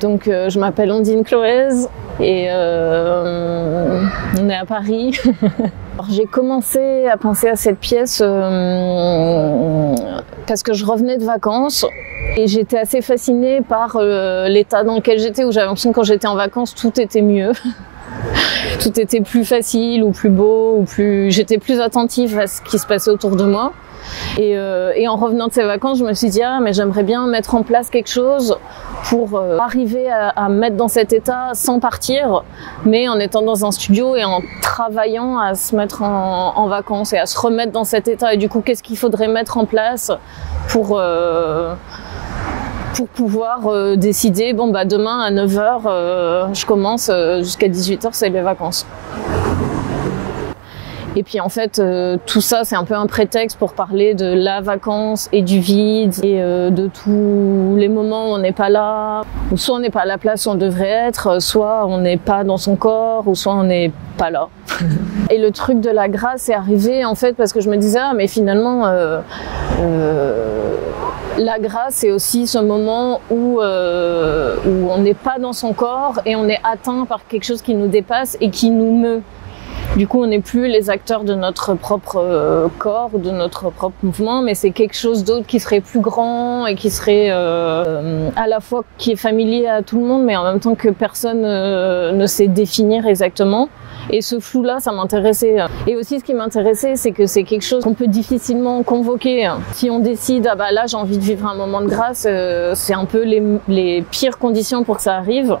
Donc je m'appelle Ondine Cloez et on est à Paris. J'ai commencé à penser à cette pièce parce que je revenais de vacances et j'étais assez fascinée par l'état dans lequel j'étais, où j'avais l'impression que quand j'étais en vacances tout était mieux. Tout était plus facile ou plus beau, ou j'étais plus attentive à ce qui se passait autour de moi. Et en revenant de ces vacances, je me suis dit ah mais j'aimerais bien mettre en place quelque chose pour arriver à me mettre dans cet état sans partir, mais en étant dans un studio et en travaillant à se mettre en vacances et à se remettre dans cet état. Et du coup, qu'est-ce qu'il faudrait mettre en place pour pouvoir décider, bon bah demain à 9 h, je commence, jusqu'à 18 h, c'est les vacances. Et puis en fait, tout ça, c'est un peu un prétexte pour parler de la vacance et du vide et de tous les moments où on n'est pas là, où soit on n'est pas à la place où on devrait être, soit on n'est pas dans son corps, ou soit on n'est pas là. Et le truc de la grâce est arrivé en fait parce que je me disais ah mais finalement la grâce c'est aussi ce moment où on n'est pas dans son corps et on est atteint par quelque chose qui nous dépasse et qui nous meut. Du coup, on n'est plus les acteurs de notre propre corps ou de notre propre mouvement, mais c'est quelque chose d'autre qui serait plus grand et qui serait à la fois qui est familier à tout le monde, mais en même temps que personne ne sait définir exactement. Et ce flou-là, ça m'intéressait. Et aussi, ce qui m'intéressait, c'est que c'est quelque chose qu'on peut difficilement convoquer. Si on décide, ah bah là, j'ai envie de vivre un moment de grâce, c'est un peu les pires conditions pour que ça arrive.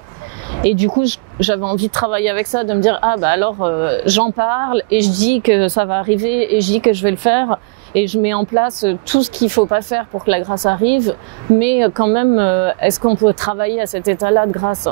Et du coup, j'avais envie de travailler avec ça, de me dire ah bah alors j'en parle et je dis que ça va arriver et je dis que je vais le faire et je mets en place tout ce qu'il faut pas faire pour que la grâce arrive, mais quand même est-ce qu'on peut travailler à cet état-là de grâce ?